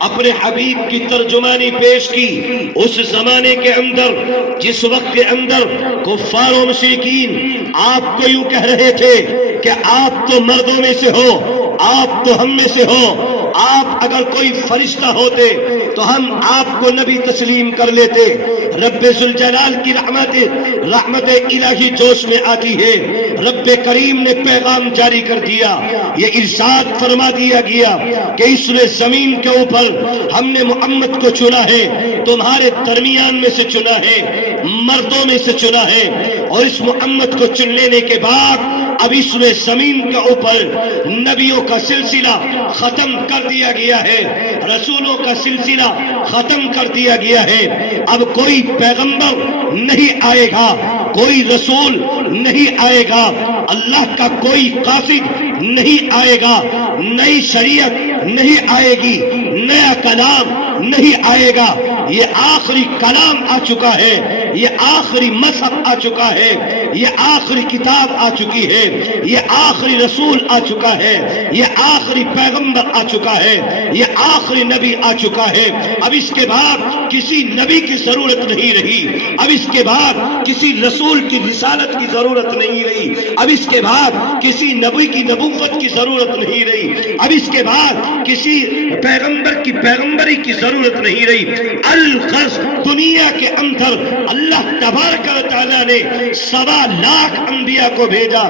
اپنے حبیب کی ترجمانی پیش کی اس زمانے کے اندر جس وقت کے اندر کفار و مشرکین آپ کو یوں کہہ رہے تھے کہ آپ تو مردوں میں سے ہو، آپ تو ہم میں سے ہو، آپ اگر کوئی فرشتہ ہوتے تو ہم آپ کو نبی تسلیم کر لیتے۔ رب ذوالجلال کی رحمت الہی جوش میں آتی ہے، رب کریم نے پیغام جاری کر دیا، یہ ارشاد فرما دیا گیا کہ اس نے زمین کے اوپر ہم نے محمد کو چنا ہے، تمہارے درمیان میں سے چنا ہے، مردوں میں سے چنا ہے، اور اس محمد کو چن لینے کے بعد اب اس میں زمین کے اوپر نبیوں کا سلسلہ ختم کر دیا گیا ہے، رسولوں کا سلسلہ ختم کر دیا گیا ہے۔ اب کوئی پیغمبر نہیں آئے گا، کوئی رسول نہیں آئے گا، اللہ کا کوئی قاصد نہیں آئے گا، نئی شریعت نہیں آئے گی، نیا کلام نہیں آئے گا، یہ آخری کلام آ چکا ہے، یہ آخری مذہب آ چکا ہے، یہ آخری کتاب آ چکی ہے، یہ آخری رسول آ چکا ہے، یہ آخری پیغمبر آ چکا ہے، یہ آخری نبی آ چکا ہے۔ اب اس کے بعد کسی نبی کی ضرورت نہیں رہی، اب اس کے بعد کسی رسول کی رسالت کی ضرورت نہیں رہی، اب اس کے بعد کسی نبی کی نبوت کی ضرورت نہیں رہی، اب اس کے بعد کسی پیغمبر کی پیغمبری کی ضرورت نہیں رہی۔ الغرض دنیا کے اندر اللہ تبارک و تعالیٰ نے 1.25 لاکھ انبیاء کو بھیجا،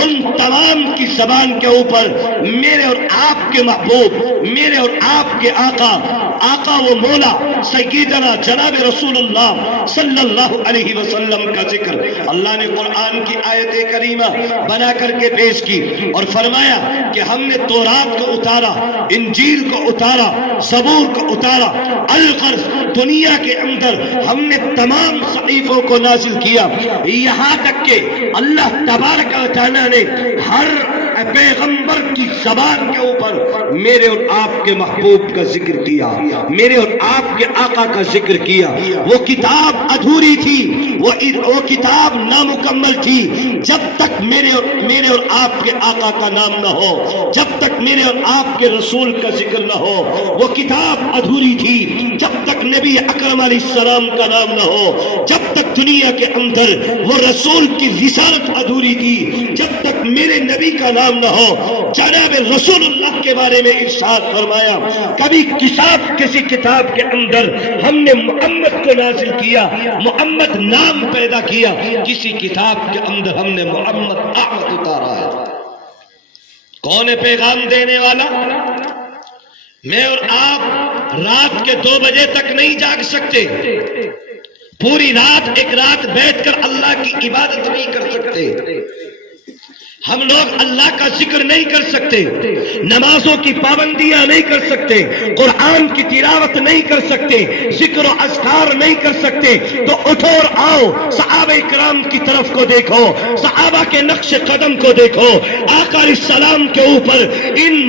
ان تمام کی زبان کے اوپر میرے اور آپ کے محبوب، میرے اور آپ کے آقا و مولا سیدنا جناب رسول اللہ صلی اللہ علیہ وسلم کا ذکر اللہ نے قرآن کی آیت کریمہ بنا کر کے پیش کی اور فرمایا کہ ہم نے تورات کو اتارا، انجیل کو اتارا، زبور کو اتارا۔ الغرض دنیا کے اندر ہم نے تمام صحیفوں کو نازل کیا، یہاں تک کہ اللہ تبارک و تعالیٰ نے ہر پیغمبر کی زبان کے اوپر میرے اور آپ کے محبوب کا ذکر کیا، میرے اور آپ کے آقا کا ذکر کیا۔ وہ کتاب ادھوری تھی، وہ کتاب نامکمل تھی جب تک میرے اور آپ کے آقا کا نام نہ ہو، جب تک میرے اور آپ کے رسول کا ذکر نہ ہو۔ وہ کتاب ادھوری تھی جب تک نبی اکرم علیہ السلام کا نام نہ ہو، جب تک دنیا کے اندر وہ رسول کی رسالت ادھوری تھی، جب تک میرے نبی کا نام نہ ہو۔ جناب رسول اللہ کے بارے میں ارشاد فرمایا، کبھی کسی کتاب کے اندر ہم نے محمد کو نازل کیا، محمد نام پیدا کیا، کسی کتاب کے اندر ہم نے محمد احمد اتارا ہے۔ کون ہے پیغام دینے والا؟ میں اور آپ رات کے 2 بجے تک نہیں جاگ سکتے، پوری رات ایک رات بیٹھ کر اللہ کی عبادت نہیں کر سکتے، ہم لوگ اللہ کا ذکر نہیں کر سکتے، نمازوں کی پابندیاں نہیں کر سکتے، قرآن کی تلاوت نہیں کر سکتے، ذکر و اذکار نہیں کر سکتے۔ تو اٹھو اور آؤ، صحابہ کرام کی طرف کو دیکھو، صحابہ کے نقش قدم کو دیکھو، آقا علیہ السلام کے اوپر ان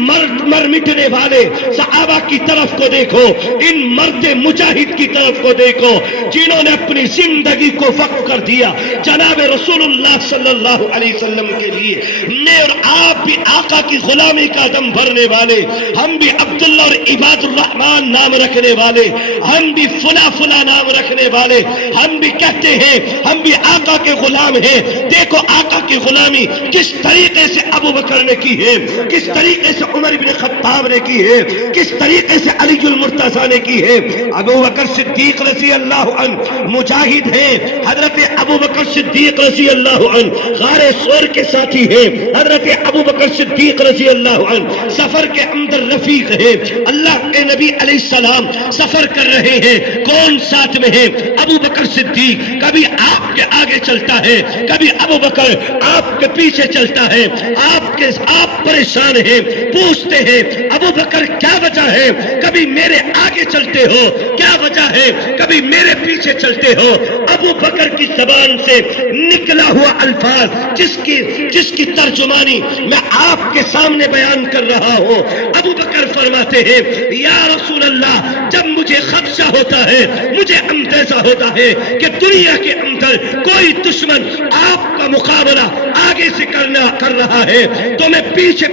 مر مٹنے والے صحابہ کی طرف کو دیکھو، ان مرد مجاہد کی طرف کو دیکھو جنہوں نے اپنی زندگی کو وقف کر دیا جناب رسول اللہ صلی اللہ علیہ وسلم کے لیے۔ میں اور آپ بھی آقا کی غلامی کا دم بھرنے والے، ہم بھی عبداللہ اور عباد الرحمن نام رکھنے والے، ہم بھی فلا نام رکھنے والے، ہم بھی کہتے ہیں ہم بھی آقا کے غلام ہیں۔ دیکھو آقا کی غلامی کس طریقے سے ابو بکر نے کی ہے، کس طریقے سے عمر بن خطاب نے کی ہے، کس طریقے سے علی المرتضیٰ نے کی ہے۔ ابو بکر صدیق رضی اللہ عنہ مجاہد ہیں، حضرت ابو بکر صدیق رضی اللہ عنہ غار سور کے ساتھی ہیں، حضرت ابو بکر صدیق رضی اللہ عنہ سفر کے اندر رفیق ہے، اللہ کے نبی علیہ السلام سفر کر رہے ہیں، کون ساتھ میں ہے؟ ابو بکر صدیق۔ کبھی آپ کے آگے چلتا ہے، کبھی ابو بکر آپ کے پیچھے چلتا ہے، آپ پریشان ہیں، پوچھتے ہیں ابو بکر کیا وجہ ہے؟ کبھی میرے آگے چلتے ہو، کیا وجہ ہے؟ کبھی میرے پیچھے چلتے ہو۔ ابو بکر کی زبان سے نکلا ہوا الفاظ جس کی ترجمانی میں آپ کے سامنے بیان کر رہا ہوں۔ ابو بکر فرماتے ہیں یا رسول اللہ، جب مجھے خدشہ ہوتا ہے، مجھے اندیشہ ہوتا ہے کہ دنیا کے اندر کوئی دشمن آپ کا مقابلہ آگے سے کر رہا ہے تو میں پیچھے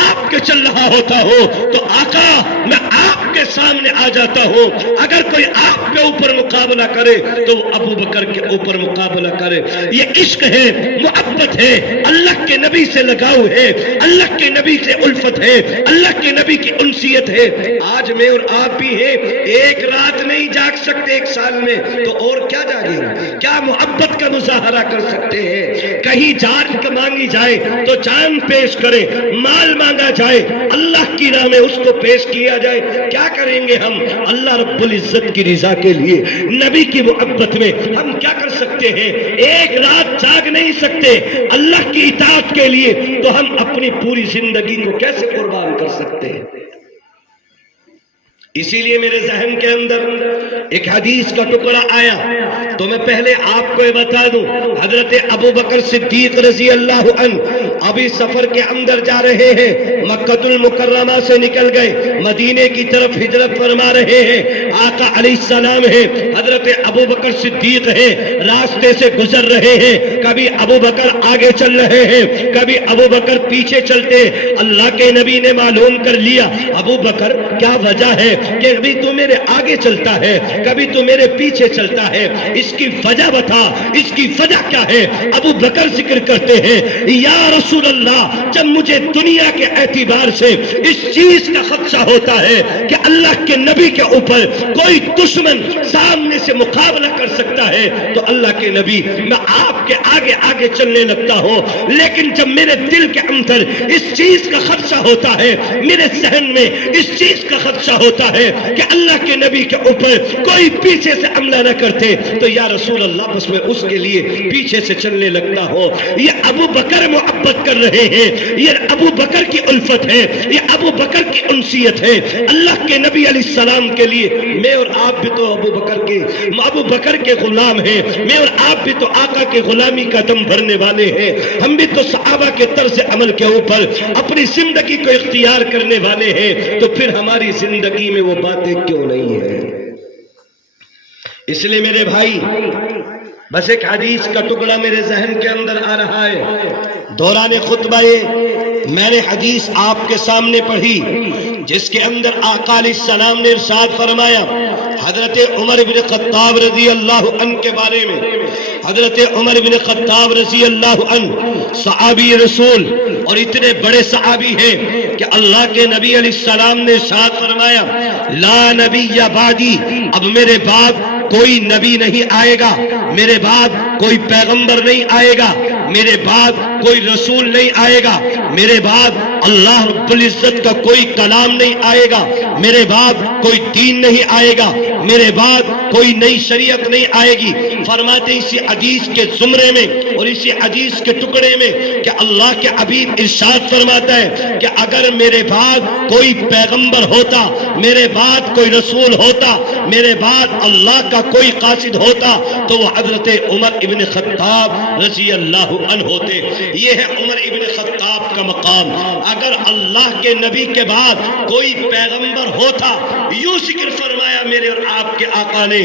آپ کے چل رہا ہوتا ہوں، تو آقا میں آپ کے سامنے آ جاتا ہوں، اگر کوئی آپ کے اوپر مقابلہ کرے تو ابو بکر کے اوپر مقابلہ کرے۔ یہ عشق ہے، محبت ہے، اللہ کے نبی سے لگاؤ ہے، اللہ کے نبی سے الفت ہے، اللہ کے نبی کی انسیت ہے۔ آج میں اور آپ بھی ہیں، ایک رات نہیں جاگ سکتے ایک سال میں، تو اور کیا جاگیں؟ کیا محبت کا مظاہرہ کر سکتے ہیں؟ کہیں جان مانگی جائے تو جان پیش کرے، مال مانگا جائے اللہ کی راہ میں اس کو پیش کیا جائے، کیا کریں گے ہم؟ اللہ رب العزت کی رضا کے لیے، نبی کی محبت میں ہم کیا کر سکتے ہیں؟ ایک رات جاگ نہیں سکتے اللہ کی اطاعت کے لیے، تو ہم اپنی پوری زندگی کو کیسے قربان کر سکتے ہیں؟ اسی لیے میرے ذہن کے اندر ایک حدیث کا ٹکڑا آیا، تو میں پہلے آپ کو یہ بتا دوں، حضرت ابو بکر صدیق رضی اللہ عنہ ابھی سفر کے اندر جا رہے ہیں، مکہ المکرمہ سے نکل گئے، مدینے کی طرف ہجرت فرما رہے ہیں، آقا علیہ السلام ہیں، حضرت ابو بکر صدیق ہیں، راستے سے گزر رہے ہیں، کبھی ابو بکر آگے چل رہے ہیں، کبھی ابو بکر پیچھے چلتے، اللہ کے نبی نے معلوم کر لیا، ابو بکر کیا وجہ ہے کہ کبھی تو میرے آگے چلتا ہے، کبھی تو میرے پیچھے چلتا ہے، اس کی وجہ بتا، اس کی وجہ کیا ہے؟ ابو بکر ذکر کرتے ہیں، یا رسول اللہ، جب مجھے دنیا کے اعتبار سے اس چیز کا خدشہ ہوتا ہے کہ اللہ کے نبی کے اوپر کوئی دشمن سامنے سے مقابلہ کر سکتا ہے، تو اللہ کے نبی میں آپ کے آگے آگے چلنے لگتا ہوں، لیکن جب میرے دل کے اندر اس چیز کا خدشہ ہوتا ہے، میرے ذہن میں اس چیز کا خدشہ ہوتا ہے کہ اللہ کے نبی کے اوپر کوئی پیچھے سے حملہ نہ کرتے، تو یا رسول اللہ بس میں اس کے لیے پیچھے سے چلنے لگتا ہوں۔ یہ ابو بکر محبت کر رہے ہیں، یہ ابو بکر کی الفت ہے، یہ ابو بکر کی انسیت ہے اللہ کے نبی علیہ السلام کے لیے۔ میں اور آپ بھی تو ابو بکر کے غلام ہیں، میں اور آپ بھی تو آقا کے غلامی کا دم بھرنے والے ہیں، ہم بھی تو صحابہ کے طرز عمل کے اوپر اپنی زندگی کو اختیار کرنے والے ہیں، تو پھر ہماری زندگی میں وہ باتیں کیوں نہیں ہیں؟ اس لیے میرے بھائی، بس ایک حدیث کا ٹکڑا میرے ذہن کے اندر آ رہا ہے، دوران خطبہ میں نے حدیث آپ کے سامنے پڑھی جس کے اندر آقا علیہ السلام نے ارشاد فرمایا، حضرت عمر بن خطاب رضی اللہ عنہ کے بارے میں، حضرت عمر بن خطاب رضی اللہ عنہ صحابی رسول اور اتنے بڑے صحابی ہیں کہ اللہ کے نبی علیہ السلام نے ارشاد فرمایا، لا نبی بعدی، اب میرے بعد کوئی نبی نہیں آئے گا، میرے بعد کوئی پیغمبر نہیں آئے گا، میرے بعد کوئی رسول نہیں آئے گا، میرے بعد اللہ رب العزت کا کوئی کلام نہیں آئے گا، میرے بعد کوئی دین نہیں آئے گا، میرے بعد کوئی نئی شریعت نہیں آئے گی۔ فرماتے اسی حدیث کے زمرے میں اور اسی حدیث کے ٹکڑے میں کہ اللہ کے حبیب ارشاد فرماتا ہے کہ اگر میرے بعد کوئی پیغمبر ہوتا، میرے بعد کوئی رسول ہوتا، میرے بعد اللہ کا کوئی قاصد ہوتا، تو وہ حضرت عمر ابن خطاب رضی اللہ عنہ ہوتے۔ یہ ہے عمر ابن خطاب کا مقام۔ اگر اللہ کے نبی کے بعد کوئی پیغمبر ہوتا، یوں ذکر فرمایا میرے اور آپ کے آقا نے،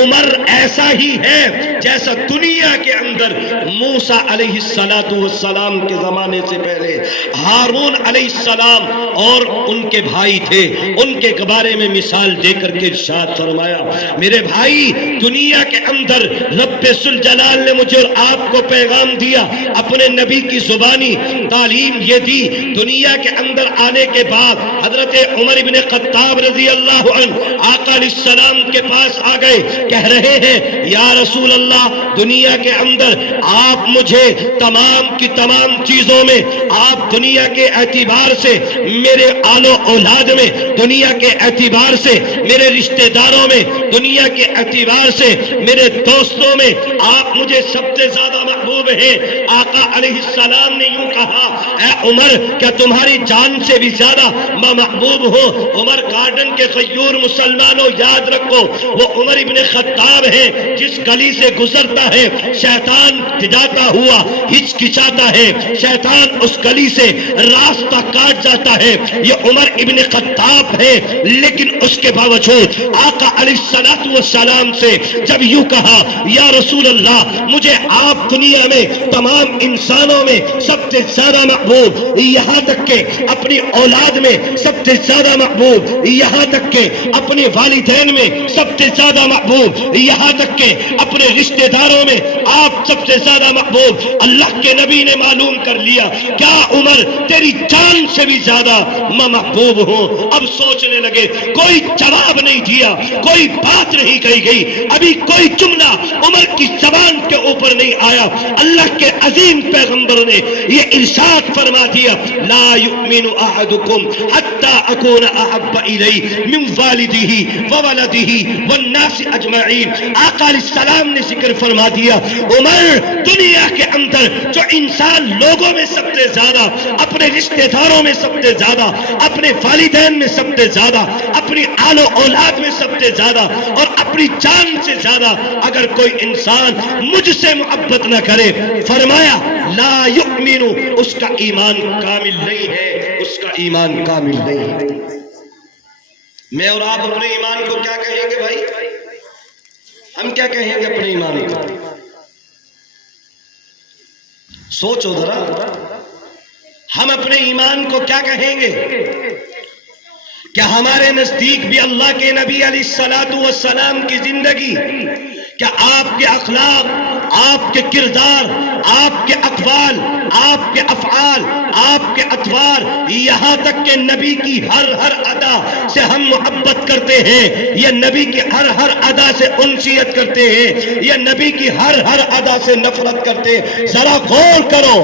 عمر ایسا ہی ہے جیسا دنیا کے اندر موسیٰ علیہ السلام کے زمانے سے پہلے ہارون علیہ السلام اور ان کے بھائی تھے، ان کے بارے میں مثال دے کر کے ارشاد فرمایا، میرے بھائی، دنیا کے اندر رب ذوالجلال نے مجھے اور آپ کو پیغام دیا، اپنے نبی کی زبانی تعلیم یہ دی۔ دنیا کے اندر آنے کے بعد حضرت عمر بن خطاب رضی اللہ عنہ آقا علیہ السلام کے پاس آ گئے، کہہ رہے ہیں، یا رسول اللہ، دنیا کے اندر آپ مجھے تمام کی تمام چیزوں میں، آپ دنیا کے اعتبار سے میرے آل و اولاد میں، دنیا کے اعتبار سے میرے رشتہ داروں میں، دنیا کے اعتبار سے میرے دوستوں میں آپ مجھے سب سے زیادہ محبوب ہیں۔ آقا علیہ السلام نے یوں کہا، اے عمر، کیا تمہاری جان سے بھی زیادہ میں محبوب ہوں؟ عمر گارڈن کے غیور مسلمانوں یاد رکھو، وہ عمر ابن خطاب ہے، جس گلی سے گزرتا ہے شیطان جاتا ہوا ہچکچاتا ہے، شیطان اس گلی سے راستہ کاٹ جاتا ہے، یہ عمر ابن خطاب ہے، لیکن اس کے باوجود آقا علیہ السلام سے جب یوں کہا، یا رسول اللہ، مجھے آپ دنیا میں تمام انسانوں میں سب سے زیادہ محبوب، یہاں تک تک کہ اپنی اولاد میں سب سے زیادہ محبوب، یہاں تک کہ اپنے والدین میں سب سے زیادہ محبوب، یہاں تک کہ اپنے رشتہ داروں میں آپ سب سے زیادہ محبوب۔ اللہ کے نبی نے معلوم کر لیا کیا عمر تیری جان سے بھی زیادہ میں محبوب ہوں۔ اب سوچنے لگے، کوئی جواب نہیں دیا، کوئی بات نہیں کہی گئی، ابھی کوئی جملہ عمر کی زبان کے اوپر نہیں آیا۔ اللہ کے عظیم پیغمبر نے یہ ارشاد فرما دیا، لا یؤمن احدکم حتی اکون احب الیہ من والدہ وولدہ والناس اجمعین۔ آقا علیہ السلام نے ذکر فرما دیا، عمر دنیا کے اندر جو انسان لوگوں میں سب سے زیادہ، اپنے رشتہ داروں میں سب سے زیادہ، اپنے والدین میں سب سے زیادہ، اپنی آل و اولاد میں سب سے زیادہ اور اپنی جان سے زیادہ اگر کوئی انسان مجھ سے محبت نہ کرے، فرمایا لا یؤمن، اس کا ایمان کامل نہیں ہے، اس کا ایمان کامل نہیں ہے۔ میں اور آپ اپنے ایمان کو کیا کہیں گے بھائی؟ ہم کیا کہیں گے اپنے ایمان کو؟ سوچو ذرا، ہم اپنے ایمان کو کیا کہیں گے؟ کیا ہمارے نزدیک بھی اللہ کے نبی علیہ الصلوۃ والسلام کی زندگی، کیا آپ کے اخلاق، آپ کے کردار، آپ کے اقوال، آپ کے افعال، آپ کے اطوار، یہاں تک کہ نبی کی ہر ادا سے ہم محبت کرتے ہیں، یا نبی کی ہر ادا سے انسیت کرتے ہیں، یا نبی کی ہر ادا سے نفرت کرتے ہیں؟ ذرا غور کرو،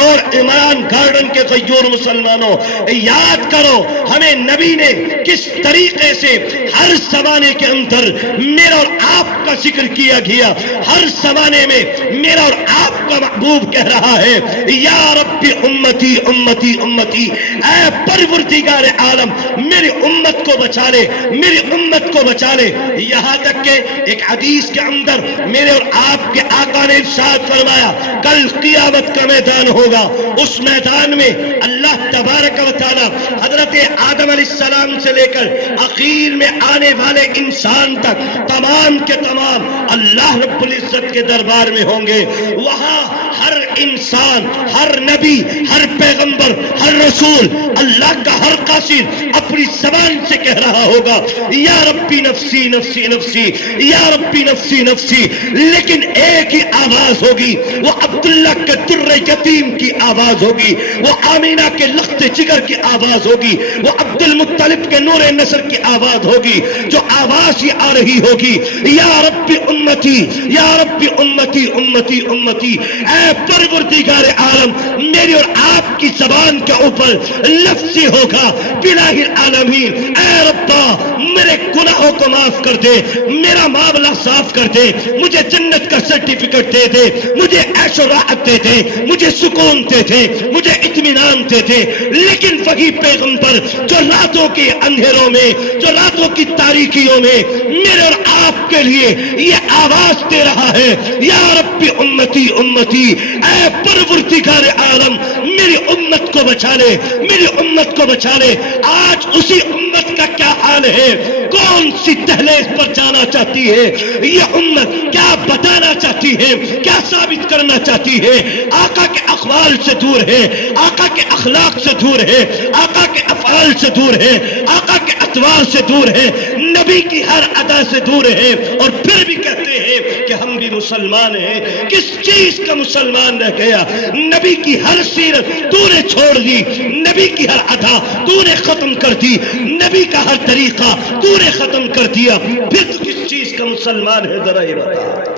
اور عمران گارڈن کے غیور مسلمانوں یاد کرو ہمیں نبی نے کس طریقے سے ہر زمانے کے اندر میرا اور آپ کا ذکر کیا گیا۔ ہر زمانے میں میرا اور آپ کا محبوب کہہ رہا ہے، یا رب امتی امتی امتی، اے پروردگار عالم میری امت کو بچا لے، میری امت کو بچا لے۔ یہاں تک کہ ایک حدیث کے اندر میرے اور آپ کے آقا نے ارشاد فرمایا، کل قیامت کا میدان ہوگا، اس میدان میں اللہ تبارک و تعالی حضرت آدم علیہ السلام سے لے کر آخر میں آنے والے انسان تک تمام کے تمام اللہ رب العزت کے دربار میں ہوں گے۔ وہاں ہر انسان، ہر نبی، ہر پیغمبر، ہر رسول، اللہ کا ہر قاصد اپنی زبان سے کہہ رہا ہوگا، یا ربی نفسی نفسی نفسی، یا ربی نفسی نفسی، لیکن ایک ہی آواز ہوگی، وہ عبداللہ کے در یتیم کی آواز ہوگی، وہ آمینہ کے لخت جگر کی آواز ہوگی، وہ عبد المطلب کے نور نصر کی آواز ہوگی، جو آواز یہ آ رہی ہوگی، یا ربی امتی، یا ربی امتی امتی امتی۔ اے پروردگار عالم میری اور آپ کی زبان کے اوپر لفظ ہی ہوگا، الہ العالمین اے ربا میرے گناہوں کو معاف کر دے، میرا معاملہ صاف کر دے، مجھے جنت کا سرٹیفکیٹ دے دے، مجھے عیش و راحت دے دے، مجھے سکون دے دے، مجھے اطمینان دے دے۔ لیکن وہی پیغمبر جو راتوں کے اندھیروں میں، جو راتوں کی تاریکیوں میں میرے اور آپ کے لیے یہ آواز دے رہا ہے، یا ربی امتی امتی، اے پروردگار عالم میری امت کو بچا لے، میری امت کو بچا لے۔ آج اسی امت کا کیا حال ہے؟ کون سی دہلیز پر جانا چاہتی ہے یہ امت؟ کیا بتانا چاہتی ہے؟ کیا ثابت کرنا چاہتی ہے؟ آقا کے اقوال سے دور ہے، آقا کے اخلاق سے دور ہے، آقا کے افعال سے دور ہے، آقا کے اطوار سے دور ہے، نبی کی ہر ادا سے دور ہے، اور پھر بھی کہتے ہیں کہ ہم بھی مسلمان ہیں۔ کس چیز کا مسلمان رہ گیا؟ نبی کی ہر سیرت تو نے چھوڑ دی، نبی کی ہر ادا تو نے ختم کر دی، نبی کا ہر طریقہ تو نے ختم کر دیا، پھر تو کس چیز کا مسلمان ہے؟ ذرا یہ بتا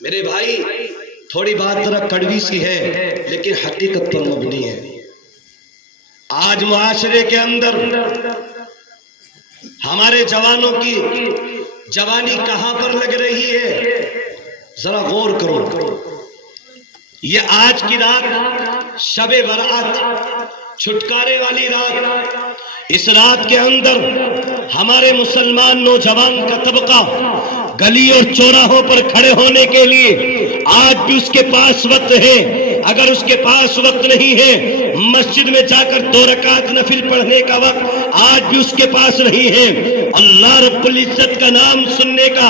میرے بھائی۔ تھوڑی بات ذرا کڑوی سی ہے لیکن حقیقت پر مبنی ہے۔ آج معاشرے کے اندر ہمارے جوانوں کی جوانی کہاں پر لگ رہی ہے؟ ذرا غور کرو۔ یہ آج کی رات شب برات، چھٹکارے والی رات، اس رات کے اندر ہمارے مسلمان نوجوان کا طبقہ گلی اور چوراہوں پر کھڑے ہونے کے لیے آج بھی اس کے پاس وقت ہے۔ اگر اس کے پاس وقت نہیں ہے، مسجد میں جا کر 2 رکعت نفل پڑھنے کا وقت آج بھی اس کے پاس نہیں ہے. اللہ رب العزت کا نام سننے کا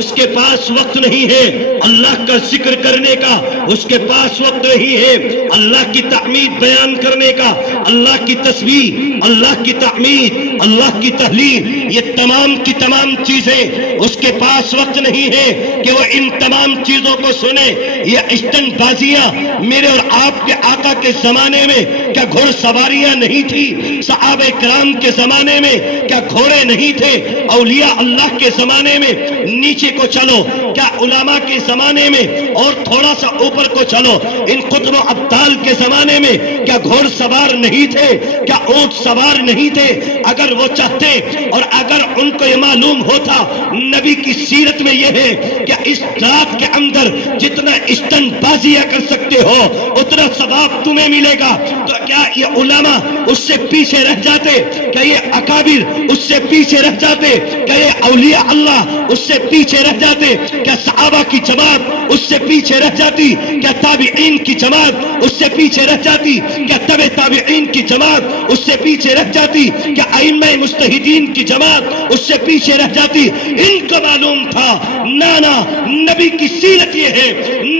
اس کے پاس وقت نہیں ہے. اللہ کا ذکر کرنے کا اس کے پاس وقت نہیں ہے. اللہ کی تحمید بیان کرنے کا، اللہ کی تسبیح، اللہ کی تحمید، اللہ کی تحلیل، یہ تمام کی تمام چیزیں اس کے پاس وقت نہیں ہے کہ وہ ان تمام چیزوں کو سنے. یہ اسٹنٹ بازیاں میرے اور آپ کے آقا کے زمانے میں کیا گھوڑ سواریاں نہیں تھی؟ صحابہ کرام کے زمانے میں کیا گھوڑے نہیں تھے؟ اولیاء اللہ کے زمانے میں نیچے کو چلو، کیا علماء کے زمانے میں اور تھوڑا سا اوپر کو چلو، ان قطب و ابدال کے زمانے میں کیا گھوڑ سوار نہیں تھے؟ کیا اونٹ سوار نہیں تھے؟ اگر وہ چاہتے اور اگر ان کو یہ معلوم ہوتا نبی کی سیرت میں یہ ہے کہ اس رات کے اندر جتنا اسٹنٹ بازیاں کر سکتے ہو اتنا ثواب تمہیں ملے گا، تو کیا یہ علماء اس سے پیچھے رہ جاتے؟ کیا یہ اکابر اس سے پیچھے رہ جاتے؟ کیا یہ اولیاء اللہ اس سے پیچھے رہ جاتے؟ کیا صحابہ کی جماعت اس سے پیچھے رہ جاتی؟ کیا تابعین کی جماعت اس سے پیچھے رہ جاتی؟ کیا تبع تابعین کی جماعت اس سے پیچھے رہ جاتی؟ کیا ائمہ مجتہدین کی جماعت اس سے پیچھے رہ جاتی؟ ان کو معلوم تھا نانا نبی کی سیرت یہ ہے،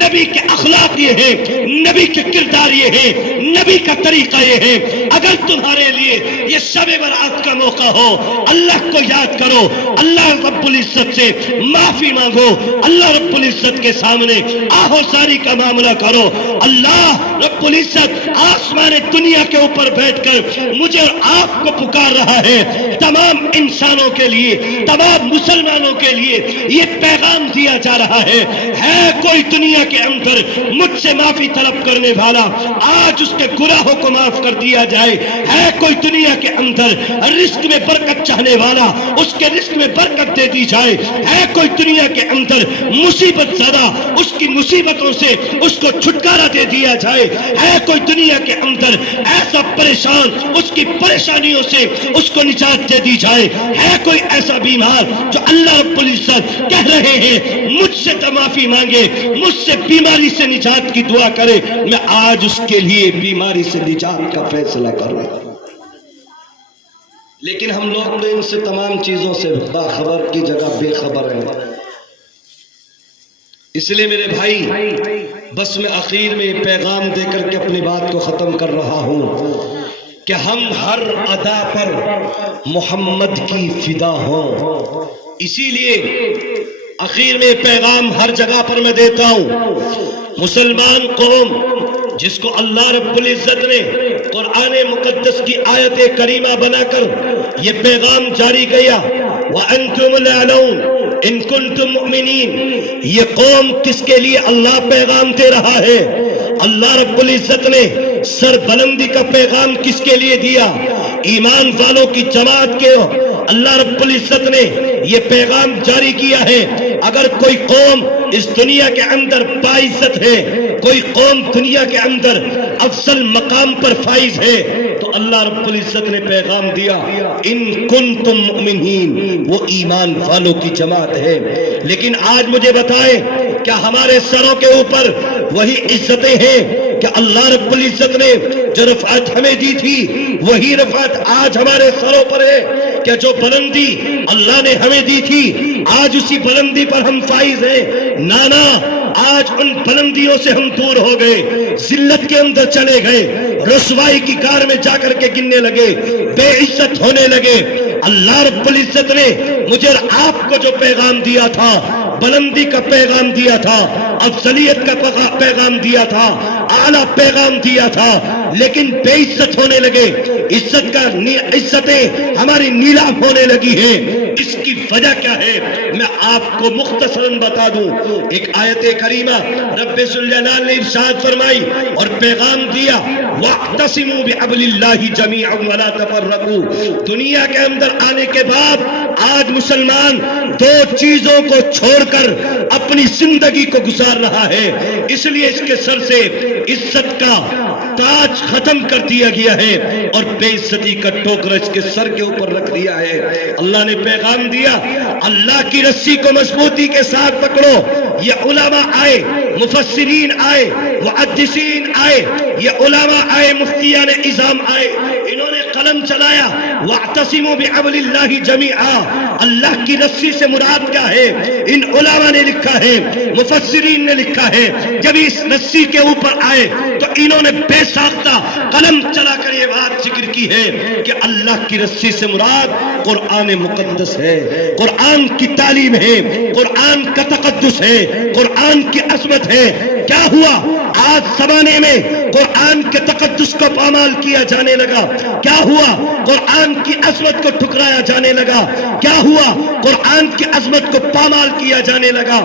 نبی کے اخلاق یہ ہے، نبی کے کردار یہ ہے، نبی کا طریقہ یہ ہے. اگر تمہارے لیے یہ شب برات کا موقع ہو، اللہ کو یاد کرو، اللہ رب العزت سے معافی مانگو، اللہ رب العزت کے سامنے آہو ساری کا معاملہ کرو. اللہ رب العزت آسمان دنیا کے اوپر بیٹھ کر مجھے اور آپ کو پکار رہا ہے. تمام انسانوں کے لیے، تمام مسلمانوں کے لیے یہ پیغام دیا جا رہا ہے کوئی دنیا کے اندر مجھ سے معافی طلب کرنے والا آج اس کے گناہوں کو معاف کر دیا جائے. ہے کوئی دنیا کے اندر رزق میں برکت چاہنے والا اس کے رزق میں برکت دے دی جائے. ہے کوئی دنیا کے اندر مصیبت زدہ اس کی مصیبتوں سے اس کو چھٹکارا دے دیا جائے. ہے کوئی دنیا کے اندر ایسا پریشان اس کی پریشانیوں سے اس کو نجات دے دی جائے. ہے کوئی ایسا بیمار جو اللہ رب العزت کہہ رہے ہیں مجھ سے معافی مانگے، مجھ سے بیماری سے نجات کی دعا کرے، میں آج اس کے لیے بیماری سے نجات کا فیصلہ کروں. لیکن ہم لوگ تو ان سے تمام چیزوں سے باخبر کی جگہ بے خبر ہیں. اس لیے میرے بھائی بس میں آخر میں پیغام دے کر کے اپنی بات کو ختم کر رہا ہوں کہ ہم ہر ادا پر محمد کی فدا ہوں. اسی لیے آخر میں پیغام ہر جگہ پر میں دیتا ہوں. مسلمان قوم جس کو اللہ رب العزت نے قرآن مقدس کی آیت کریمہ بنا کر یہ پیغام جاری کیا وَأَنْتُمُ الْأَعْلَوْنَ إِن كُنتُم مُؤْمِنِينَ، یہ قوم کس کے لیے اللہ پیغام دے رہا ہے؟ اللہ رب العزت نے سر بلندی کا پیغام کس کے لیے دیا؟ ایمان والوں کی جماعت کے اللہ رب العزت نے یہ پیغام جاری کیا ہے. اگر کوئی قوم اس دنیا کے اندر باعزت ہے، کوئی قوم دنیا کے اندر افضل مقام پر فائز ہے، تو اللہ رب العزت نے پیغام دیا ان کنتم مؤمنین، وہ ایمان والوں کی جماعت ہے. لیکن آج مجھے بتائیں کیا ہمارے سروں کے اوپر وہی عزتیں ہیں کہ اللہ رب العزت نے جو رفعت ہمیں دی تھی وہی رفعت آج ہمارے سروں پر ہے؟ کہ جو بلندی اللہ نے ہمیں دی تھی آج اسی بلندی پر ہم فائز ہیں؟ نانا، آج ان بلندیوں سے ہم دور ہو گئے، ذلت کے اندر چلے گئے، رسوائی کی کار میں جا کر کے گننے لگے، بے عزت ہونے لگے. اللہ رب العزت نے مجھے اور آپ کو جو پیغام دیا تھا، بلندی کا پیغام دیا تھا، افضلیت کا پیغام دیا تھا، اعلیٰ پیغام دیا تھا، لیکن بے عزت ہونے لگے. عزتیں ہماری نیلام ہونے لگی ہیں. اس کی وجہ کیا ہے میں آپ کو مختصراً بتا دوں. ایک آیت کریمہ رب ذوالجلال نے ارشاد فرمائی اور پیغام دیا وَاعْتَصِمُوا بِحَبْلِ اللَّهِ جَمِيعًا وَلَا تَفَرَّقُوا. دنیا کے اندر آنے کے بعد آج مسلمان دو چیزوں کو چھوڑ کر اپنی زندگی کو گزار رہا ہے. اس لیے اس کے سر سے عزت کا تاج ختم کر دیا گیا ہے اور بے عزتی کا ٹوکرا اس کے سر کے اوپر رکھ دیا ہے۔ اللہ نے پیغام دیا، اللہ کی رسی کو مضبوطی کے ساتھ پکڑو۔ یہ علماء آئے، مفسرین آئے، محدثین آئے، یہ علماء آئے، مفتیان اعظام آئے، انہوں نے قلم چلایا، وَاعْتَصِمُوا بِحَبْلِ اللَّهِ جَمِيعًا، اللہ کی رسی سے مراد کیا ہے؟ ان علماء نے لکھا ہے، مفسرین نے لکھا ہے، جب اس رسی کے اوپر آئے تو انہوں نے بے ساختہ قلم چلا کر یہ بات ذکر کی ہے کہ اللہ کی رسی سے مراد قرآن مقدس ہے، قرآن کی تعلیم ہے، قرآن کا تقدس ہے، قرآن کی عظمت ہے۔ کیا ہوا؟ آج زمانے میں قرآن کے تقدس کو پامال کیا جانے لگا۔ کیا ہوا؟ قرآن کی عظمت کو ٹھکرایا جانے لگا۔ کیا ہوا؟ قرآن کی عظمت کو پامال کیا جانے لگا۔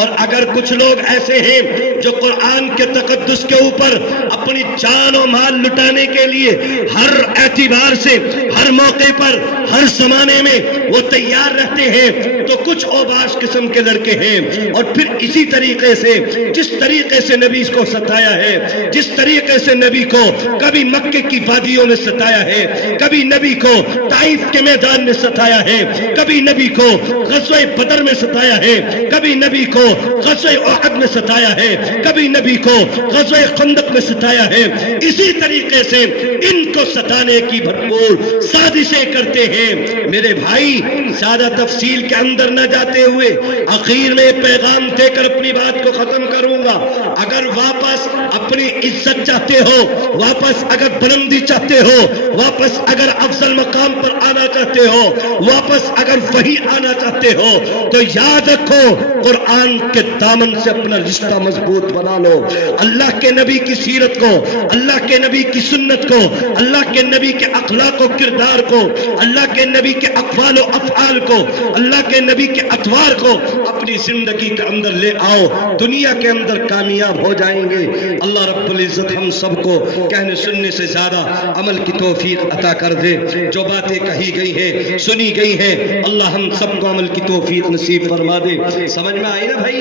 اور اگر کچھ لوگ ایسے ہیں جو قرآن کے تقدس کے اوپر اپنی جان و مال لٹانے کے لیے ہر اعتبار سے، ہر موقع پر، ہر زمانے میں وہ تیار رہتے ہیں، تو کچھ اوباش قسم کے لڑکے ہیں۔ اور پھر اسی طریقے سے جس طریقے سے نبی کو ستایا ہے، جس طریقے سے نبی کو کبھی مکے کی وادیوں میں ستایا ہے، کبھی نبی کو طائف کے میدان میں ستایا ہے، کبھی نبی کو غزوہ بدر میں ستایا ہے، کبھی نبی کو غزوہ احد میں ستایا ہے، کبھی نبی کو غزوہ خندق میں ستایا ہے، اسی طریقے سے ان کو ستانے کی بھرپور سازشیں کرتے ہیں۔ میرے بھائی، زیادہ تفصیل کے اندر نہ جاتے ہوئے آخر میں پیغام دے کر اپنی بات کو ختم کروں گا۔ اگر واپس اپنی عزت چاہتے ہو، واپس اگر بلندی چاہتے ہو، واپس اگر افضل مقام پر آنا چاہتے ہو، واپس اگر وہی آنا چاہتے ہو، تو یاد رکھو قرآن کے دامن سے اپنا رشتہ مضبوط بنا لو۔ اللہ کے نبی کی سیرت کو، اللہ کے نبی کی سنت کو، اللہ کے نبی کے اخلاق و کردار کو، اللہ کے نبی کے اقوال و افعال کو، اللہ کے نبی کے اطوار کو اپنی زندگی کے اندر لے آؤ، دنیا کے اندر کامیاب ہو جائیں گے۔ اللہ رب العزت ہم سب کو کہنے سننے سے زیادہ عمل کی توفیق عطا کر دے۔ جو باتیں کہی گئی ہیں، سنی گئی ہیں، اللہ ہم سب کو عمل کی توفیق نصیب فرما دے۔ سمجھ میں آئی نا بھائی؟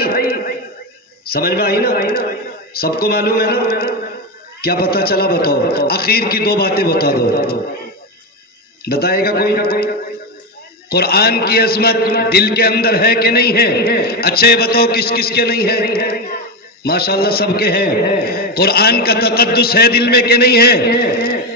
سمجھ میں آئی نا؟ سب کو معلوم ہے نا؟ کیا پتہ چلا؟ بتاؤ، آخر کی دو باتیں بتا دو۔ بتائے گا کوئی؟ قرآن کی عظمت دل کے اندر ہے کہ نہیں ہے؟ اچھا یہ بتاؤ کس کس کے نہیں ہے؟ ماشاءاللہ سب کے ہیں۔ قرآن کا تقدس ہے دل میں کہ نہیں ہے؟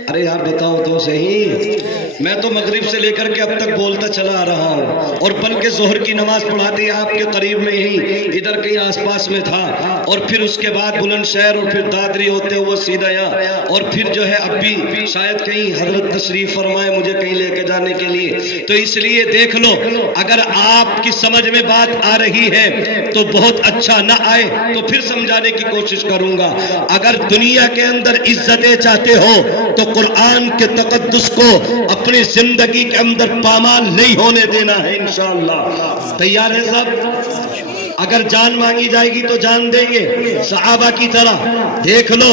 ارے یار بتاؤ تو صحیح۔ میں تو مغرب سے لے کر کے اب تک بولتا چلا آ رہا ہوں، اور بلکہ ظہر کی نماز پڑھاتے آپ کے قریب میں ہی ادھر کہیں آس پاس میں تھا، اور پھر اس کے بعد بلند شہر، اور پھر دادری ہوتے ہوئے سیدھا یہاں، اور پھر جو ہے اب بھی شاید کہیں حضرت تشریف فرمائے مجھے کہیں لے کے جانے کے لیے۔ تو اس لیے دیکھ لو، اگر آپ کی سمجھ میں بات آ رہی ہے تو بہت اچھا، نہ آئے تو پھر سمجھانے کی کوشش کروں گا۔ اگر دنیا کے اندر عزتیں چاہتے ہو تو قرآن کے تقدس کو اپنی زندگی کے اندر پامال نہیں ہونے دینا ہے انشاءاللہ۔ تیار ہے سب؟ اگر جان مانگی جائے گی تو جان دیں گے صحابہ کی طرح؟ دیکھ لو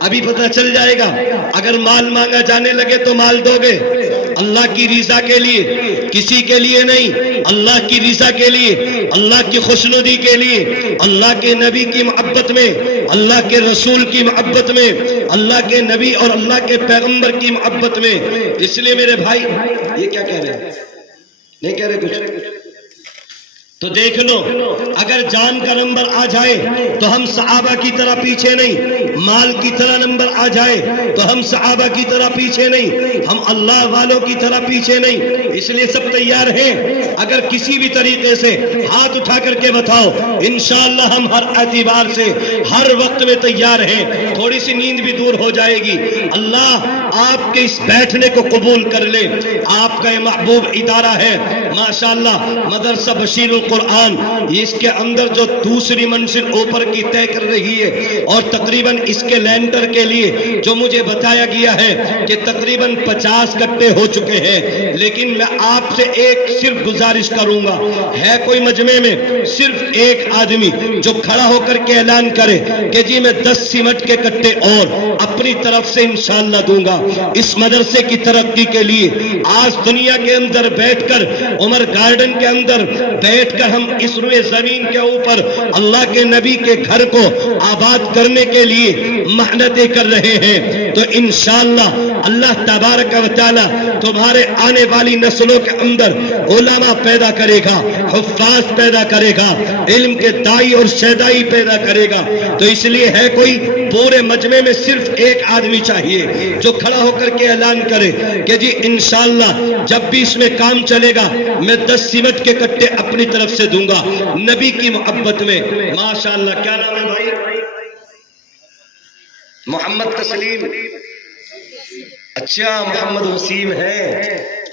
ابھی پتہ چل جائے گا۔ اگر مال مانگا جانے لگے تو مال دو گے؟ اللہ کی رضا کے لیے، کسی کے لیے نہیں، اللہ کی رضا کے لیے، اللہ کی خوشنودی کے لیے، اللہ کے نبی کی محبت میں، اللہ کے رسول کی محبت میں، اللہ کے نبی اور اللہ کے پیغمبر کی محبت میں۔ اس لیے میرے بھائی، یہ کیا کہہ رہے ہیں؟ نہیں کہہ رہے کچھ؟ تو دیکھ لو، اگر جان کا نمبر آ جائے تو ہم صحابہ کی طرح پیچھے نہیں، مال کی طرح نمبر آ جائے تو ہم صحابہ کی طرح پیچھے نہیں، ہم اللہ والوں کی طرح پیچھے نہیں۔ اس لیے سب تیار ہیں؟ اگر کسی بھی طریقے سے ہاتھ اٹھا کر کے بتاؤ، انشاءاللہ ہم ہر اعتبار سے ہر وقت میں تیار ہیں۔ تھوڑی سی نیند بھی دور ہو جائے گی۔ اللہ آپ کے اس بیٹھنے کو قبول کر لے۔ آپ کا یہ محبوب ادارہ ہے ماشاءاللہ، مدرسہ بشیر القرآن، اس کے اندر جو دوسری منزل اوپر کی طے کر رہی ہے، اور تقریباً اس کے لینٹر کے لیے جو مجھے بتایا گیا ہے کہ تقریباً 50 کٹے ہو چکے ہیں۔ لیکن میں آپ سے ایک صرف گزارش کروں گا، ہے کوئی مجمع میں صرف ایک آدمی جو کھڑا ہو کر کے اعلان کرے کہ جی میں 10 سیمنٹ کے کٹے اور اپنی طرف سے انشاءاللہ دوں گا اس مدرسے کی ترقی کے لیے۔ آج دنیا کے اندر بیٹھ کر، عمر گارڈن کے اندر بیٹھ کر ہم اس روئے زمین کے اوپر اللہ کے نبی کے گھر کو آباد کرنے کے لیے محنتیں کر رہے ہیں، تو انشاءاللہ اللہ تبارک و تعالی تمہارے آنے والی نسلوں کے اندر علماء پیدا کرے گا، حفاظ پیدا کرے گا، علم کے دائی اور شیدائی پیدا کرے گا۔ تو اس لیے ہے کوئی پورے مجمع میں صرف ایک آدمی چاہیے جو کھڑا ہو کر کے اعلان کرے کہ جی انشاءاللہ جب بھی اس میں کام چلے گا میں 10 سیمنٹ کے کٹے اپنی طرف سے دوں گا نبی کی محبت میں۔ ماشاءاللہ، کیا نام ہے بھائی؟ محمد تسلیم؟ اچھا، محمد وسیم ہے۔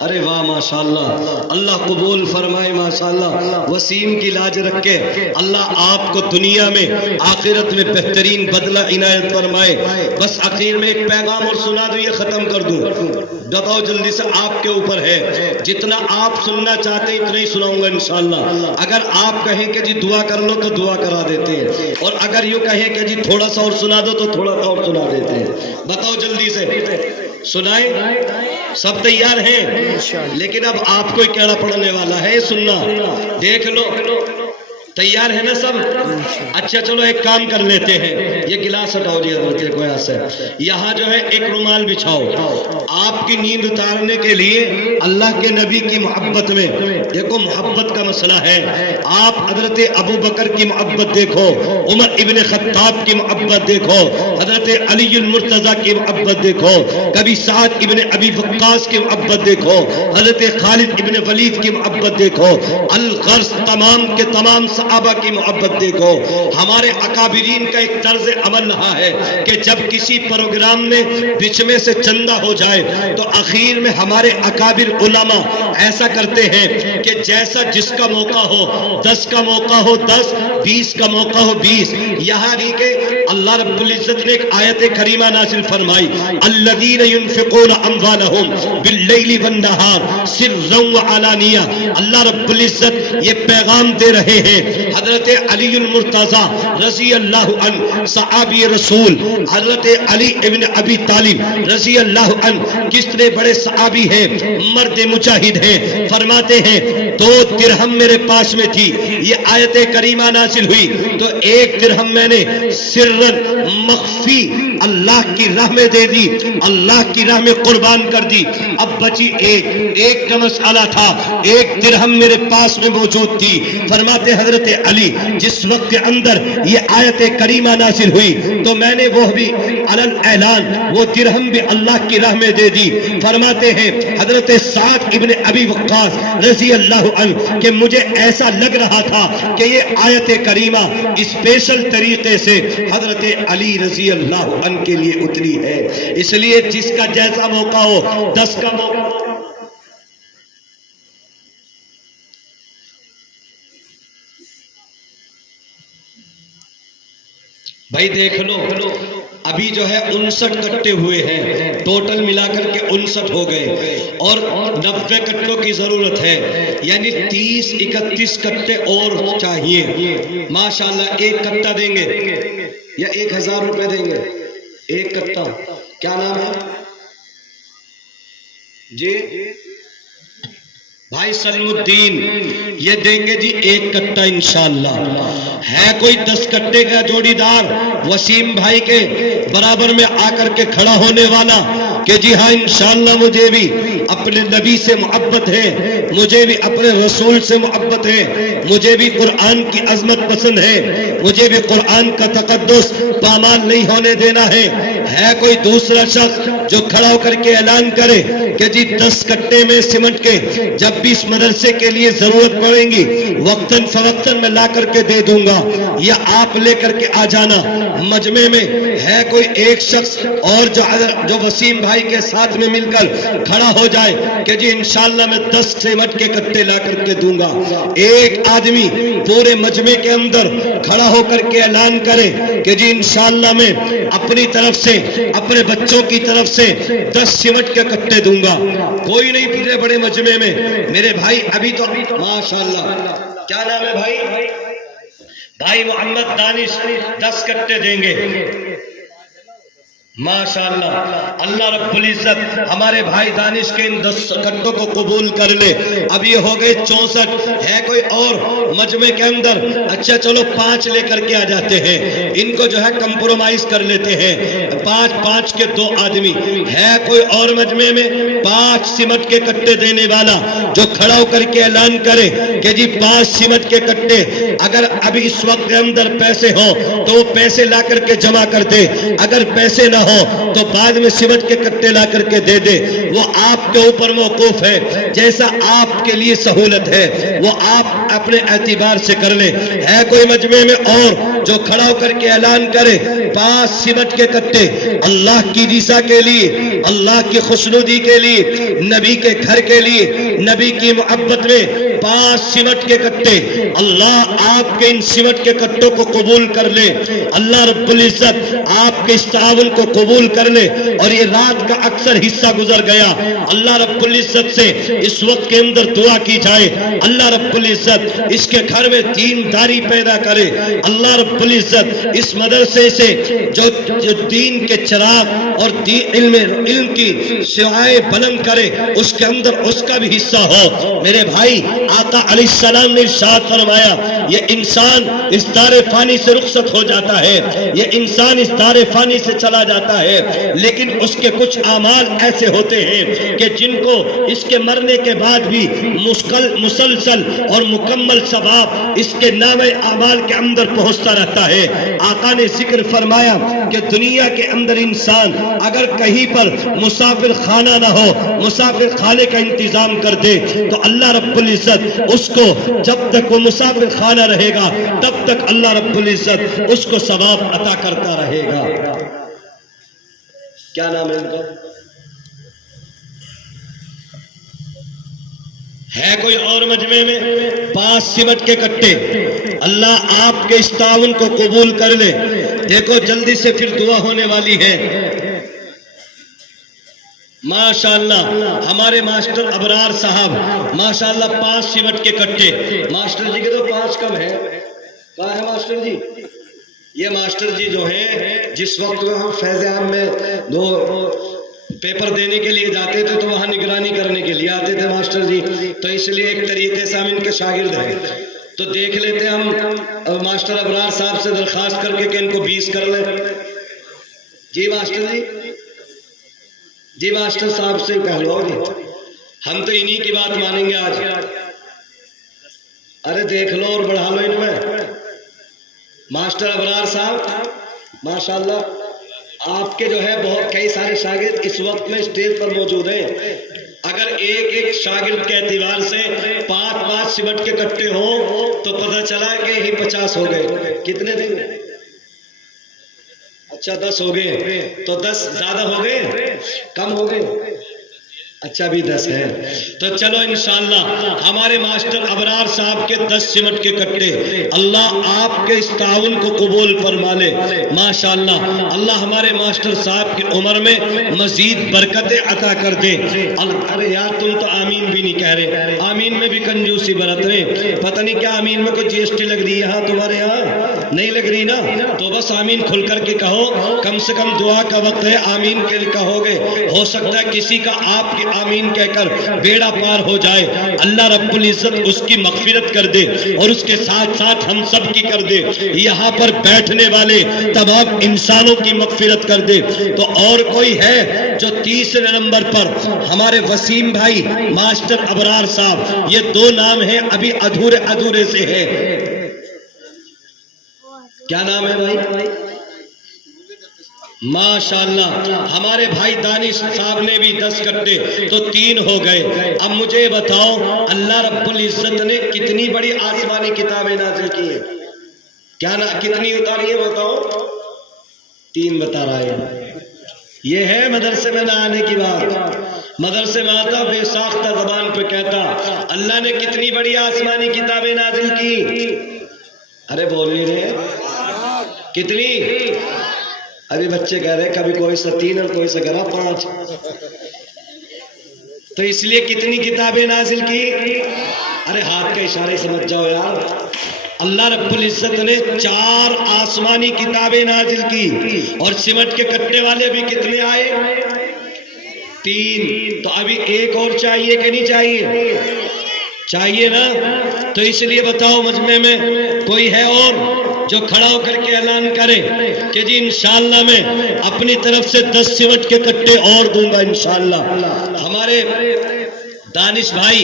ارے واہ ماشاءاللہ، اللہ قبول فرمائے ماشاءاللہ، وسیم کی لاج رکھے، اللہ آپ کو دنیا میں آخرت میں بہترین بدلہ عنایت فرمائے۔ بس آخر میں ایک پیغام اور سنا دوں، یہ ختم کر دوں، بتاؤ جلدی سے، آپ کے اوپر ہے، جتنا آپ سننا چاہتے ہیں اتنا ہی سناؤں گا انشاءاللہ۔ اگر آپ کہیں کہ جی دعا کر لو تو دعا کرا دیتے ہیں، اور اگر یوں کہیں کہ جی تھوڑا سا اور سنا دو تو تھوڑا سا اور سنا دیتے ہیں۔ بتاؤ جلدی سے، سنائیں؟ سب تیار ہیں؟ لیکن اب آپ کو کیڑا پڑھنے والا ہے سننا، دیکھ لو، تیار ہے نا سب؟ اچھا چلو ایک کام کر لیتے ہیں، یہ گلاس ہٹاؤ جی حضرت کو یہاں سے، یہاں جو ہے ایک رومال بچھاؤ۔ آپ کی نیند اتارنے کے لیے اللہ کے نبی کی محبت میں، دیکھو محبت کا مسئلہ ہے، آپ حضرت ابو بکر کی محبت دیکھو، عمر ابن خطاب کی محبت دیکھو، حضرت علی المرتضی کی محبت دیکھو، کبھی سعد ابن ابی وقاص کی محبت دیکھو، حضرت خالد ابن ولید کی محبت دیکھو، الغرض تمام کے تمام صحابہ کی محبت دیکھو۔ ہمارے اکابرین کا ایک طرز عمل رہا ہے کہ جب کسی پروگرام میں بیچ میں سے چندہ ہو جائے تو آخر میں ہمارے اکابر علماء ایسا کرتے ہیں کہ جیسا جس کا موقع ہو، 10 کا موقع ہو 10، 20 کا موقع ہو 20، یہاں نہیں کہ اللہ رب العزت نے ایک آیت کریمہ نازل فرمائی، الذین ينفقون اموالهم باللیل والنہار سرا وعلانیہ، اللہ رب العزت یہ پیغام دے رہے ہیں حضرت علی المرتضی رضی اللہ عنہ، صحابی رسول حضرت علی ابن ابی طالب رضی اللہ عنہ، کتنے بڑے صحابی ہیں، مرد مجاہد ہیں، فرماتے ہیں 2 درہم میرے پاس میں تھی، یہ آیت کریمہ نازل ہوئی تو 1 درہم میں نے سرن مخفی اللہ کی راہ میں دے دی، اللہ کی راہ میں قربان کر دی، اب بچی ایک کا مسئلہ تھا، 1 درہم میرے پاس میں موجود تھی۔ فرماتے حضرت علی جس وقت کے اندر یہ آیت کریمہ نازل ہوئی تو میں نے وہ بھی علن اعلان وہ درہم بھی اللہ کی راہ میں دے دی۔ فرماتے ہیں حضرت سعد ابن ابی وقاص رضی اللہ عنہ کہ مجھے ایسا لگ رہا تھا کہ یہ آیت کریمہ اسپیشل طریقے سے حضرت علی رضی اللہ عنہ کے لیے اتری ہے، اس لیے جس کا جیسا موقع ہو، 10 کا موقع ہو، بھائی دیکھ لو، ابھی جو ہے 59 کٹے ہوئے ہیں، ٹوٹل ملا کر کے 59 ہو گئے اور 90 کٹوں کی ضرورت ہے، یعنی 30-31 کٹے اور چاہیے۔ ماشاءاللہ ایک کٹا دیں گے یا 1000 روپے دیں گے؟ ایک کٹا، کیا نام ہے جی؟ بھائی سلم الدین، یہ دیں گے جی 1 کٹا انشاءاللہ۔ ہے کوئی 10 کٹے کا جوڑی دار وسیم بھائی کے برابر میں آ کر کے کھڑا ہونے والا کہ جی ہاں انشاءاللہ مجھے بھی اپنے نبی سے محبت ہے، مجھے بھی اپنے رسول سے محبت ہے، مجھے بھی قرآن کی عظمت پسند ہے، مجھے بھی قرآن کا تقدس پامال نہیں ہونے دینا ہے؟ ہے کوئی دوسرا شخص جو کھڑا ہو کر کے اعلان کرے کہ جی 10 کٹے میں سیمنٹ کے جب بھی اس مدرسے کے لیے ضرورت پڑیں گی وقتاً فوقتاً میں لا کر کے دے دوں گا، یا آپ لے کر کے آ جانا؟ مجمع میں ہے کوئی ایک شخص اور جو وسیم بھائی کے ساتھ میں مل کر کھڑا ہو جائے کہ جی انشاءاللہ میں 10 سیمنٹ کے کٹے لا کر کے دوں گا؟ ایک آدمی پورے مجمع کے اندر کھڑا ہو کر کے اعلان کرے کہ جی انشاءاللہ میں اپنی طرف سے اپنے بچوں کی طرف سے 10 سیمنٹ کے کٹے دوں گا؟ کوئی نہیں پورے بڑے مجمع میں؟ میرے بھائی ابھی تو ماشاءاللہ، کیا نام ہے بھائی؟ بھائی محمد دانش 10 کٹے دیں گے۔ ماشاءاللہ اللہ رب العزت ہمارے بھائی دانش کے ان 10 کٹوں کو قبول کر لے. اب یہ ہو گئے 64. ہے کوئی اور مجمع کے اندر؟ اچھا چلو 5 لے کر کے آ جاتے ہیں. ان کو جو ہے کمپرومائز کر لیتے ہیں. 5 کے 2 آدمی. ہے کوئی اور مجمع میں 5 سمٹ کے کٹے دینے والا جو کھڑا ہو کر کے اعلان کرے کہ جی 5 سمٹ کے کٹے؟ اگر ابھی اس وقت کے اندر پیسے ہو تو وہ پیسے لا کر کے جمع کر دے. اگر پیسے نہ ہو تو بعد میں سمٹ کے کٹے لا کر کے دے دے. وہ آپ کے اوپر موقوف ہے. جیسا آپ کے لیے سہولت ہے وہ آپ اپنے اعتبار سے کر لیں. ہے کوئی مجمع میں اور جو کھڑا ہو کر کے اعلان کرے 5 سمٹ کے کٹے اللہ کی رضا کے لیے, اللہ کی خوشنودی کے لیے, نبی کے گھر کے لیے, نبی کی محبت میں 5 سمٹ کے کٹے. اللہ آپ کے ان سمٹ کے کٹوں کو قبول کر لے. اللہ رب العزت آپ کے اس تعاون کو قبول کر لے. اور یہ رات کا اکثر حصہ گزر گیا. اللہ رب العزت سے اس وقت کے اندر دعا کی جائے اللہ رب العزت اس کے گھر میں دینداری پیدا کرے. اللہ رب العزت اس مدرسے سے جو دین کے چراغ اور علم کی شعاعیں بلند کرے اس کے اندر اس کا بھی حصہ ہو. میرے بھائی آقا علیہ السلام نے ارشاد فرمایا یہ انسان اس دار فانی سے رخصت ہو جاتا ہے, یہ انسان اس دار فانی سے چلا جاتا ہے, لیکن اس کے کچھ اعمال ایسے ہوتے ہیں کہ جن کو اس کے مرنے کے بعد بھی مسلسل اور مکمل ثواب اس کے نامہ اعمال کے اندر پہنچتا رہتا ہے. آقا نے ذکر فرمایا کہ دنیا کے اندر انسان اگر کہیں پر مسافر خانہ نہ ہو, مسافر خانے کا انتظام کر دے تو اللہ رب العزت اس کو جب تک وہ مسافر خانہ رہے گا تب تک اللہ رب العزت اس کو ثواب عطا کرتا رہے گا. کیا نام ہے ان کا؟ ہے کوئی اور مجمع میں 5 سمٹ کے کٹے؟ اللہ آپ کے اس تعاون کو قبول کر لے. دیکھو جلدی سے پھر دعا ہونے والی ہے. ماشاءاللہ ہمارے ماسٹر ابرار صاحب ماشاءاللہ 5 سمٹ کے کٹے. ماسٹر جی کے تو 5 کم ہے. کہاں ہے ماسٹر جی؟ یہ ماسٹر جی جو ہیں جس وقت ہم فیض عام میں دو پیپر دینے کے لیے جاتے تھے تو وہاں نگرانی کرنے کے لیے آتے تھے ماسٹر جی. تو اس لیے ایک طریقے سے ہم ان کے شاگرد ہیں تو دیکھ لیتے ہم ماسٹر ابرار صاحب سے درخواست کر کے کہ ان کو 20 کر لیں. جی ماسٹر جی, جی ماسٹر صاحب سے کہہ لو جی, ہم تو انہی کی بات مانیں گے آج. ارے دیکھ لو اور بڑھا لو ان میں. ماسٹر ابرار صاحب ماشاءاللہ آپ کے جو ہے بہت کئی سارے شاگرد اس وقت میں اسٹیج پر موجود ہیں. اگر ایک شاگرد کے اعتبار سے 5 سمٹ کے کٹے ہوں تو پتہ چلا کہ ہی 50 ہو گئے. کتنے دن؟ اچھا 10 ہو گئے. تو 10 زیادہ ہو گئے کم ہو گئے؟ اچھا بھی 10 ہے. تو چلو انشاءاللہ ہمارے ماسٹر ابرار صاحب کے 10 سمٹ کے کٹے اللہ آپ کے اس تعاون کو قبول فرما لے. ماشاءاللہ اللہ ہمارے ماسٹر صاحب کی عمر میں مزید برکتیں عطا کر دے. ارے یار تم تو آمین بھی نہیں کہہ رہے. آمین میں بھی کنجوسی برت رہے. پتہ نہیں کیا آمین میں کوئی GST لگ رہی ہے یہاں تمہارے یہاں؟ نہیں لگ رہی نا. تو بس آمین کھل کر کے کہو. کم سے کم دعا کا وقت ہے, آمین کے لیے کہو گے. ہو سکتا ہے کسی کا آپ کی آمین کہہ کر بیڑا پار ہو جائے. اللہ رب العزت اس کی مغفرت کر دے اور اس کے ساتھ ساتھ ہم سب کی کر دے. یہاں پر بیٹھنے والے تمام انسانوں کی مغفرت کر دے. تو اور کوئی ہے جو 30 نمبر پر ہمارے وسیم بھائی ماسٹر ابرار صاحب, یہ 2 نام ہیں ابھی ادھورے سے ہیں. کیا نام ہے بھائی؟ ماشاءاللہ ہمارے بھائی دانش صاحب نے بھی 10 کٹے تو 3 ہو گئے. اب مجھے بتاؤ اللہ رب العزت نے کتنی بڑی آسمانی کتابیں نازل کی ہیں؟ کیا کتنی اتاری ہے بتاؤ؟ 3 بتا رہا ہے. یہ ہے مدرسے میں نہ آنے کی بات. مدرسے میں آتا بے ساختہ زبان پہ کہتا اللہ نے کتنی بڑی آسمانی کتابیں نازل کی. ارے بول نہیں رہے کتنی؟ ابھی بچے کہہ رہے کبھی کوئی سا 3 اور کوئی سا 5. تو اس لیے کتنی کتابیں نازل کی؟ ارے ہاتھ کے اشارے سمجھ جاؤ یار. اللہ رب العزت نے 4 آسمانی کتابیں نازل کی، اور سمٹ کے کٹنے والے بھی کتنے آئے؟ 3۔ تو ابھی ایک اور چاہیے کہ نہیں چاہیے؟ چاہیے نا؟ تو اس لیے بتاؤ مجمع میں کوئی ہے اور جو کھڑا ہو کر کے اعلان کرے کہ جی انشاءاللہ میں اپنی طرف سے 10 سمٹ کے کٹے اور دوں گا انشاءاللہ۔ ہمارے دانش بھائی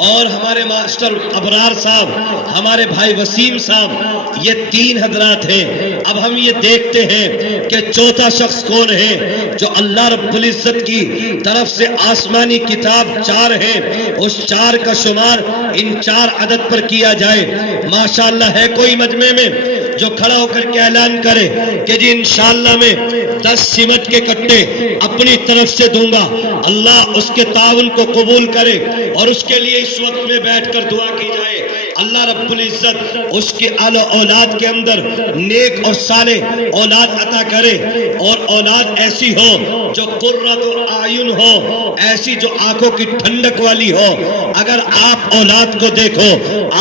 اور ہمارے ماسٹر ابرار صاحب، ہمارے بھائی وسیم صاحب، یہ 3 حضرات ہیں۔ اب ہم یہ دیکھتے ہیں کہ چوتھا شخص کون ہے جو اللہ رب العزت کی طرف سے آسمانی کتاب 4 ہے، اس 4 کا شمار ان 4 عدد پر کیا جائے۔ ماشاءاللہ ہے کوئی مجمع میں جو کھڑا ہو کر کے اعلان کرے کہ جی انشاءاللہ میں 10 سمٹ کے کٹے اپنی طرف سے دوں گا، اللہ اس کے تعاون کو قبول کرے، اور اس کے لیے اس وقت میں بیٹھ کر دعا کی جائے اللہ رب العزت اس کی اولاد کے اندر نیک اور صالح اولاد عطا کرے، اور اولاد ایسی ہو جو قرۃ اعین ہو، ایسی جو آنکھوں کی ٹھنڈک والی ہو۔ اگر آپ اولاد کو دیکھو،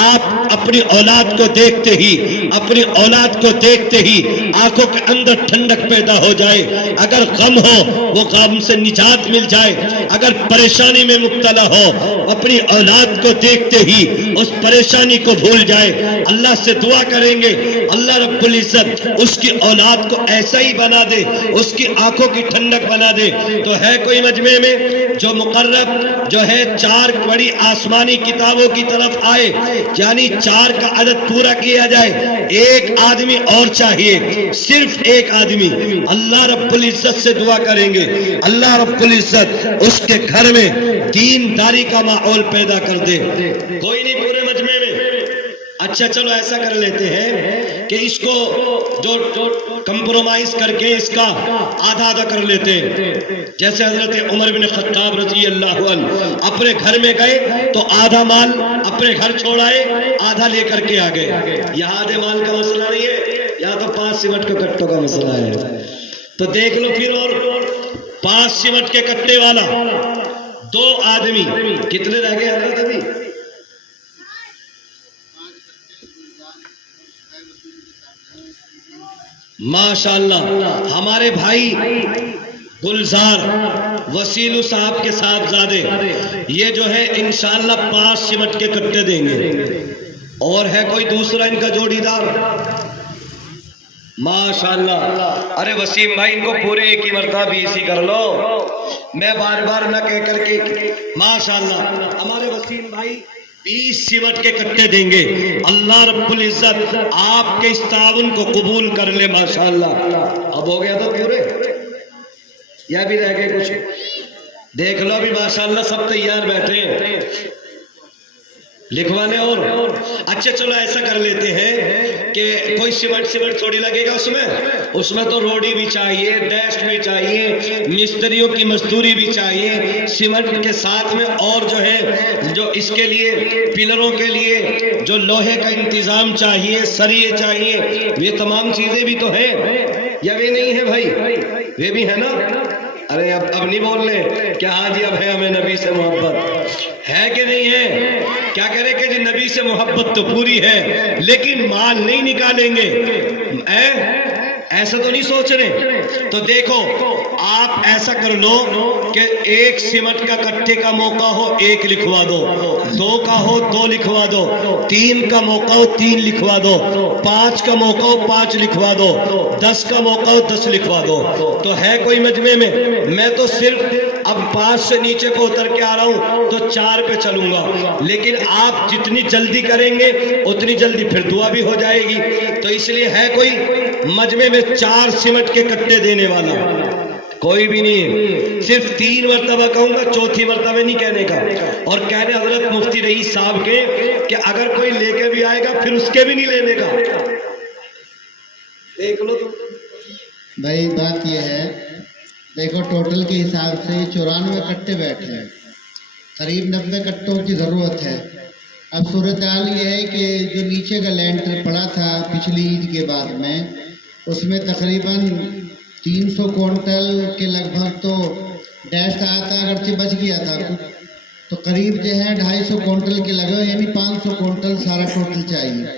آپ اپنی اولاد کو دیکھتے ہی، اپنی اولاد کو دیکھتے ہی آنکھوں کے اندر ٹھنڈک پیدا ہو جائے۔ اگر غم ہو وہ غم سے نجات مل جائے، اگر پریشانی میں مبتلا ہو اپنی اولاد کو دیکھتے ہی اس پریشانی کو بھول جائے۔ اللہ سے دعا کریں گے اللہ رب العزت اس کی اولاد کو ایسا ہی بنا دے، اس کی آنکھوں کی ٹھنڈک بنا دے۔ تو ہے کوئی مجمع میں جو مقرب جو ہے 4 بڑی آسمانی کتابوں کی طرف آئے، یعنی 4 کا عدد پورا کیا جائے؟ ایک آدمی اور چاہیے، صرف ایک آدمی۔ اللہ رب العزت سے دعا کریں گے اللہ رب العزت اس کے گھر میں دینداری کا ماحول پیدا کر دے۔ کوئی نہیں پورے مجمع میں؟ اچھا چلو ایسا کر لیتے ہیں کہ اس کو جو کمپرومائز کر کے اس کا آدھا آدھا کر لیتے ہیں۔ جیسے حضرت عمر بن خطاب رضی اللہ عنہ اپنے گھر میں گئے تو آدھا مال اپنے گھر چھوڑائے، آدھا لے کر کے آ گئے۔ یہاں آدھے مال کا مسئلہ نہیں ہے، یہاں تو 5 سمٹ کے کٹوں کا مسئلہ ہے۔ تو دیکھ لو پھر، اور 5 سمٹ کے کٹے والا 2 آدمی کتنے رہ گئے حضرت؟ ابھی ماشاءاللہ ہمارے بھائی گلزار وسیلو صاحب کے صاحبزادے یہ جو ہے انشاءاللہ 5 سمٹ کے کٹے دیں گے۔ اور ہے کوئی دوسرا ان کا جوڑی دار؟ ماشاءاللہ۔ ارے وسیم بھائی ان کو پورے ایک ہی مرتبہ 20 ہی کر لو، میں بار بار نہ کہہ کر کے۔ ماشاءاللہ ہمارے وسیم بھائی 20 سمٹ کے کٹے دیں گے۔ اللہ رب العزت آپ کے اس تعاون کو قبول کر لے۔ ماشاءاللہ اب ہو گیا تو پورے یا بھی رہ گئے کچھ؟ دیکھ لو بھی ماشاءاللہ سب تیار بیٹھے ہیں لکھوانے۔ اور اچھا چلو ایسا کر لیتے ہیں کہ کوئی سمٹ تھوڑی لگے گا اس میں تو روڈی بھی چاہیے، ڈیسک بھی چاہیے، مستریوں کی مزدوری بھی چاہیے، سمٹ کے ساتھ میں اور جو ہے جو اس کے لیے پلروں کے لیے جو لوہے کا انتظام چاہیے، سریے چاہیے، یہ تمام چیزیں بھی تو ہیں یا بھی نہیں ہے بھائی؟ یہ بھی ہے نا؟ ارے اب نہیں بول رہے کہ ہاں جی اب ہے ہمیں نبی سے محبت، ہے کہ نہیں ہے؟ کیا کہہ رہے کہ جی نبی سے محبت تو پوری ہے لیکن مال نہیں نکالیں گے، ایسا تو نہیں سوچ رہے؟ تو دیکھو آپ ایسا کر لو کہ 1 سمٹ کا کٹے کا موقع ہو 1 لکھوا دو، 2 کا ہو 2 لکھوا دو، 3 کا موقع ہو 3 لکھوا دو، 5 کا موقع ہو 5 لکھوا دو، 10 کا موقع ہو 10 لکھوا دو۔ تو ہے کوئی مجمع میں؟ میں تو صرف اب 5 سے نیچے کو اتر کے آ رہا ہوں تو 4 پہ چلوں گا، لیکن آپ جتنی جلدی کریں گے اتنی جلدی پھر دعا بھی ہو جائے گی۔ تو اس لیے ہے کوئی مجمع میں 4 سمٹ کے کٹے دینے والا؟ کوئی بھی نہیں ہے۔ صرف 3 مرتبہ کہوں گا، 4تھی مرتبہ نہیں کہنے کا۔ اور کہنے حضرت مفتی رئیس صاحب کے کہ اگر کوئی لے کے بھی آئے گا پھر اس کے بھی نہیں لینے کا۔ دیکھ لو بھائی بات یہ ہے، دیکھو ٹوٹل کے حساب سے 94 کٹے بیٹھے ہیں، قریب 90 کٹوں کی ضرورت ہے۔ اب صورتحال یہ ہے کہ جو نیچے کا لینٹر پڑا تھا پچھلی عید کے بعد میں، اس میں تقریباً 300 کوئنٹل کے لگ بھگ تو ڈیش آیا تھا، اگرچہ بچ گیا تھا تو قریب جو ہے 250 کوئنٹل کے لگے، یعنی 500 کوئنٹل سارا ٹوٹل چاہیے۔